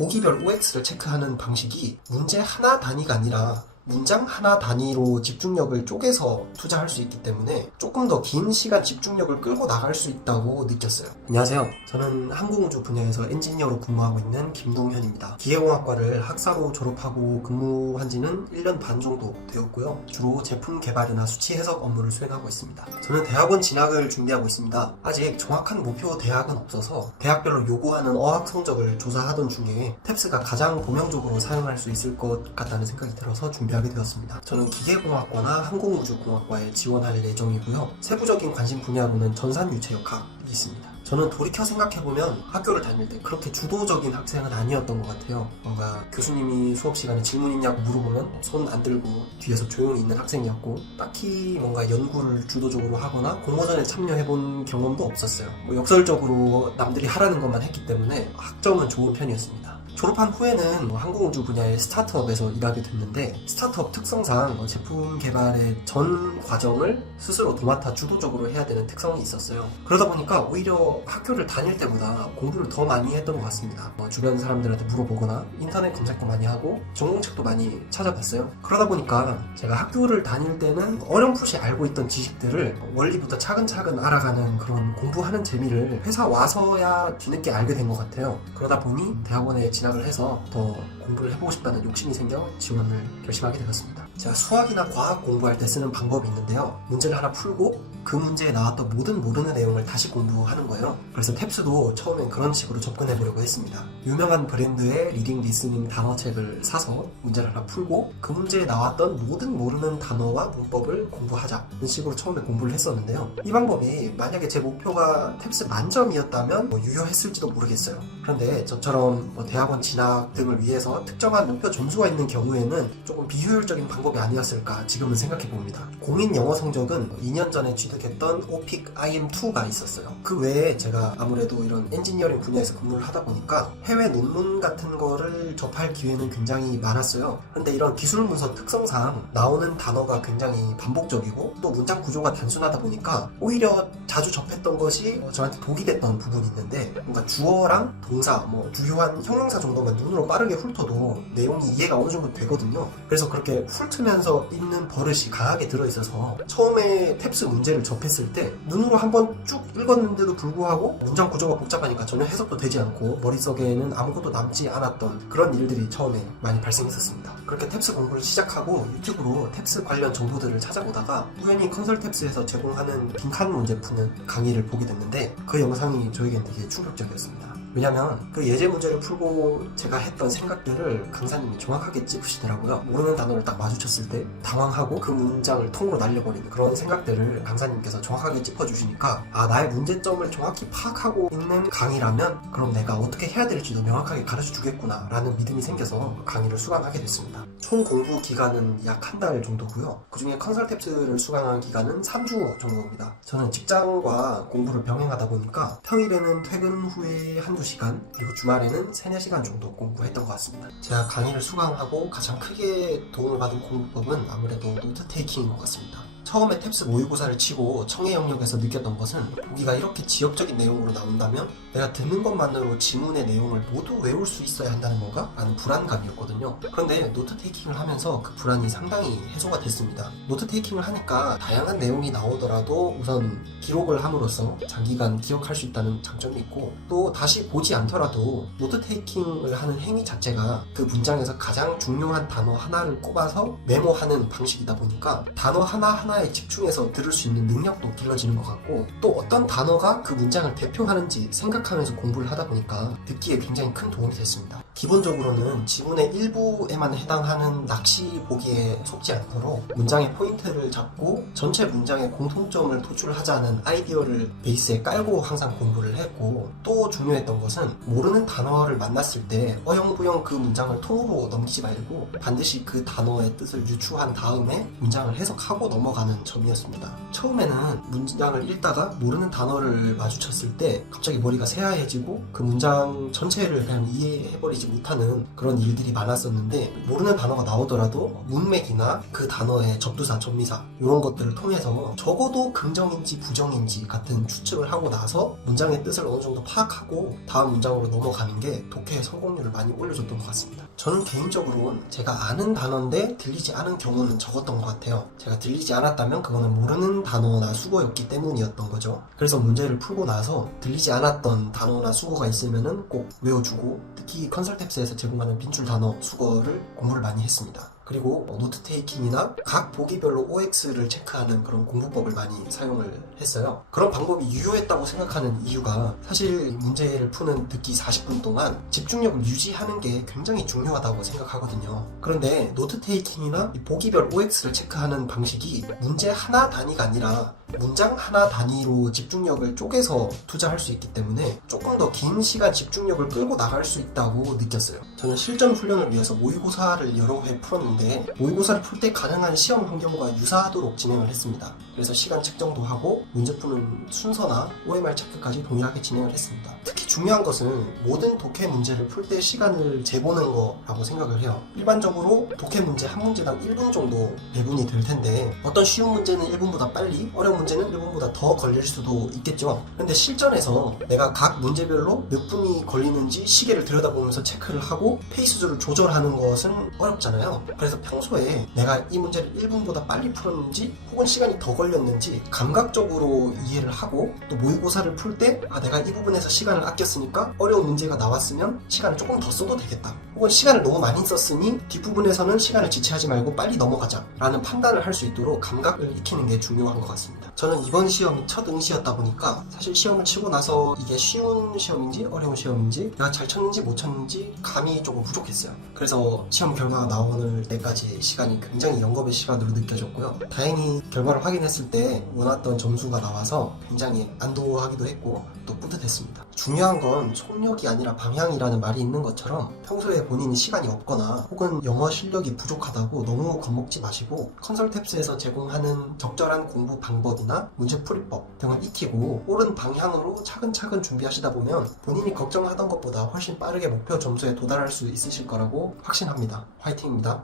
보기별 OX를 체크하는 방식이 문제 하나 단위가 아니라 문장 하나 단위로 집중력을 쪼개서 투자할 수 있기 때문에 조금 더 긴 시간 집중력을 끌고 나갈 수 있다고 느꼈어요. 안녕하세요. 저는 항공우주 분야에서 엔지니어로 근무하고 있는 김동현입니다. 기계공학과를 학사로 졸업하고 근무한 지는 1년 반 정도 되었고요. 주로 제품 개발이나 수치 해석 업무를 수행하고 있습니다. 저는 대학원 진학을 준비하고 있습니다. 아직 정확한 목표 대학은 없어서 대학별로 요구하는 어학 성적을 조사하던 중에 탭스가 가장 범용적으로 사용할 수 있을 것 같다는 생각이 들어서 준비하게 되었습니다. 저는 기계공학과나 항공우주공학과에 지원할 예정이고요. 세부적인 관심 분야로는 전산유체역학이 있습니다. 저는 돌이켜 생각해보면 학교를 다닐 때 그렇게 주도적인 학생은 아니었던 것 같아요. 뭔가 교수님이 수업 시간에 질문 있냐고 물어보면 손 안 들고 뒤에서 조용히 있는 학생이었고, 딱히 뭔가 연구를 주도적으로 하거나 공모전에 참여해본 경험도 없었어요. 역설적으로 남들이 하라는 것만 했기 때문에 학점은 좋은 편이었습니다. 졸업한 후에는 항공우주 분야의 스타트업에서 일하게 됐는데, 스타트업 특성상 제품 개발의 전 과정을 스스로 도맡아 주도적으로 해야 되는 특성이 있었어요. 그러다 보니까 오히려 학교를 다닐 때보다 공부를 더 많이 했던 것 같습니다. 주변 사람들한테 물어보거나 인터넷 검색도 많이 하고 전공책도 많이 찾아봤어요. 그러다 보니까 제가 학교를 다닐 때는 어렴풋이 알고 있던 지식들을 원리부터 차근차근 알아가는 그런 공부하는 재미를 회사 와서야 뒤늦게 알게 된 것 같아요. 그러다 보니 대학원에 진학을 해서 더 공부를 해보고 싶다는 욕심이 생겨 지원을 결심하게 되었습니다. 제가 수학이나 과학 공부할 때 쓰는 방법이 있는데요. 문제를 하나 풀고 그 문제에 나왔던 모든 모르는 내용을 다시 공부하는 거예요. 그래서 탭스도 처음엔 그런 식으로 접근해보려고 했습니다. 유명한 브랜드의 리딩 리스닝 단어책을 사서 문제를 하나 풀고 그 문제에 나왔던 모든 모르는 단어와 문법을 공부하자, 이런 식으로 처음에 공부를 했었는데요. 이 방법이 만약에 제 목표가 탭스 만점이었다면 유효했을지도 모르겠어요. 그런데 저처럼 대학원 진학 등을 위해서 특정한 목표 점수가 있는 경우에는 조금 비효율적인 방법이 아니었을까 지금은 생각해봅니다. 공인 영어 성적은 2년 전에 취득했던 오픽 IM2가 있었어요. 그 외에 제가 아무래도 이런 엔지니어링 분야에서 근무를 하다 보니까 해외 논문 같은 거를 접할 기회는 굉장히 많았어요. 그런데 이런 기술 문서 특성상 나오는 단어가 굉장히 반복적이고 또 문장 구조가 단순하다 보니까 오히려 자주 접했던 것이 저한테 독이 됐던 부분이 있는데, 뭔가 주어랑 동사, 주요한 형용사 정도만 눈으로 빠르게 훑어도 내용이 이해가 어느 정도 되거든요. 그래서 그렇게 훑으면서 읽는 버릇이 강하게 들어있어서 처음에 탭스 문제를 접했을 때 눈으로 한번 쭉 읽었는데도 불구하고 문장 구조가 복잡하니까 전혀 해석도 되지 않고 머릿속에는 아무것도 남지 않았던 그런 일들이 처음에 많이 발생했었습니다. 그렇게 탭스 공부를 시작하고 유튜브로 탭스 관련 정보들을 찾아보다가 우연히 컨설탭스에서 제공하는 빈칸 문제 푸는 강의를 보게 됐는데, 그 영상이 저에겐 되게 충격적이었습니다. 왜냐면 그 예제 문제를 풀고 제가 했던 생각들을 강사님이 정확하게 짚으시더라고요. 모르는 단어를 딱 마주쳤을 때 당황하고 그 문장을 통으로 날려버리는 그런 생각들을 강사님께서 정확하게 짚어주시니까, 나의 문제점을 정확히 파악하고 있는 강의라면 그럼 내가 어떻게 해야 될지도 명확하게 가르쳐 주겠구나 라는 믿음이 생겨서 강의를 수강하게 됐습니다. 총 공부 기간은 약 한 달 정도고요. 그 중에 컨설탭스를 수강한 기간은 3주 정도입니다. 저는 직장과 공부를 병행하다 보니까 평일에는 퇴근 후에 한두 시간, 그리고 주말에는 3-4시간 정도 공부했던 것 같습니다. 제가 강의를 수강하고 가장 크게 도움을 받은 공부법은 아무래도 노트 테이킹인 것 같습니다. 처음에 탭스 모의고사를 치고 청해 영역에서 느꼈던 것은, 보기가 이렇게 지역적인 내용으로 나온다면 내가 듣는 것만으로 지문의 내용을 모두 외울 수 있어야 한다는 건가? 라는 불안감이었거든요. 그런데 노트 테이킹을 하면서 그 불안이 상당히 해소가 됐습니다. 노트 테이킹을 하니까 다양한 내용이 나오더라도 우선 기록을 함으로써 장기간 기억할 수 있다는 장점이 있고, 또 다시 보지 않더라도 노트 테이킹을 하는 행위 자체가 그 문장에서 가장 중요한 단어 하나를 꼽아서 메모하는 방식이다 보니까 단어 하나하나에 집중해서 들을 수 있는 능력도 길러지는 것 같고, 또 어떤 단어가 그 문장을 대표하는지 생각하면서 공부를 하다 보니까 듣기에 굉장히 큰 도움이 됐습니다. 기본적으로는 지문의 일부에만 해당하는 낚시 보기에 속지 않도록 문장의 포인트를 잡고 전체 문장의 공통점을 도출하자는 아이디어를 베이스에 깔고 항상 공부를 했고, 또 중요했던 것은 모르는 단어를 만났을 때 어영부영 그 문장을 통으로 넘기지 말고 반드시 그 단어의 뜻을 유추한 다음에 문장을 해석하고 넘어가는 점이었습니다. 처음에는 문장을 읽다가 모르는 단어를 마주쳤을 때 갑자기 머리가 새하얘지고 그 문장 전체를 그냥 이해해버리지 못하는 그런 일들이 많았었는데 모르는 단어가 나오더라도 문맥이나 그 단어의 접두사, 접미사 이런 것들을 통해서 적어도 긍정인지 부정인지 같은 추측을 하고 나서 문장의 뜻을 어느 정도 파악하고 다음 문장으로 넘어가는 게 독해의 성공률을 많이 올려줬던 것 같습니다. 저는 개인적으로 제가 아는 단어인데 들리지 않은 경우는 적었던 것 같아요. 제가 들리지 않았다면 그거는 모르는 단어나 수거였기 때문이었던 거죠. 그래서 문제를 풀고 나서 들리지 않았던 단어나 수거가 있으면은 꼭 외워주고, 특히 컨설탭스에서 제공하는 빈출 단어 수거를 공부를 많이 했습니다. 그리고 노트 테이킹이나 각 보기별로 OX를 체크하는 그런 공부법을 많이 사용을 했어요. 그런 방법이 유효했다고 생각하는 이유가, 사실 문제를 푸는 듣기 40분 동안 집중력을 유지하는 게 굉장히 중요하다고 생각하거든요. 그런데 노트 테이킹이나 보기별 OX를 체크하는 방식이 문제 하나 단위가 아니라 문장 하나 단위로 집중력을 쪼개서 투자할 수 있기 때문에 조금 더 긴 시간 집중력을 끌고 나갈 수 있다고 느꼈어요. 저는 실전 훈련을 위해서 모의고사를 여러 회 풀었는데 모의고사를 풀 때 가능한 시험 환경과 유사하도록 진행을 했습니다. 그래서 시간 측정도 하고 문제 푸는 순서나 OMR 체크까지 동일하게 진행을 했습니다. 특히 중요한 것은 모든 독해 문제를 풀 때 시간을 재보는 거라고 생각을 해요. 일반적으로 독해 문제 한 문제당 1분 정도 배분이 될 텐데 어떤 쉬운 문제는 1분보다 빨리, 어려운 문제는 1분보다 더 걸릴 수도 있겠죠. 근데 실전에서 내가 각 문제별로 몇 분이 걸리는지 시계를 들여다보면서 체크를 하고 페이스를 조절하는 것은 어렵잖아요. 그래서 평소에 내가 이 문제를 1분보다 빨리 풀었는지 혹은 시간이 더 걸렸는지 감각적으로 이해를 하고, 또 모의고사를 풀 때 내가 이 부분에서 시간을 아꼈으니까 어려운 문제가 나왔으면 시간을 조금 더 써도 되겠다, 혹은 시간을 너무 많이 썼으니 뒷부분에서는 시간을 지체하지 말고 빨리 넘어가자 라는 판단을 할 수 있도록 감각을 익히는 게 중요한 것 같습니다. 저는 이번 시험이 첫 응시였다 보니까 사실 시험을 치고 나서 이게 쉬운 시험인지 어려운 시험인지 내가 잘 쳤는지 못 쳤는지 감이 조금 부족했어요. 그래서 시험 결과가 나오는 때까지 시간이 굉장히 영겁의 시간으로 느껴졌고요. 다행히 결과를 확인했을 때 원했던 점수가 나와서 굉장히 안도하기도 했고 또 뿌듯했습니다. 중요한 건 속력이 아니라 방향이라는 말이 있는 것처럼 평소에 본인이 시간이 없거나 혹은 영어 실력이 부족하다고 너무 겁먹지 마시고 컨설탭스에서 제공하는 적절한 공부 방법이나 문제풀이법 등을 익히고 옳은 방향으로 차근차근 준비하시다 보면 본인이 걱정하던 것보다 훨씬 빠르게 목표 점수에 도달할 수 있으실 거라고 확신합니다. 화이팅입니다.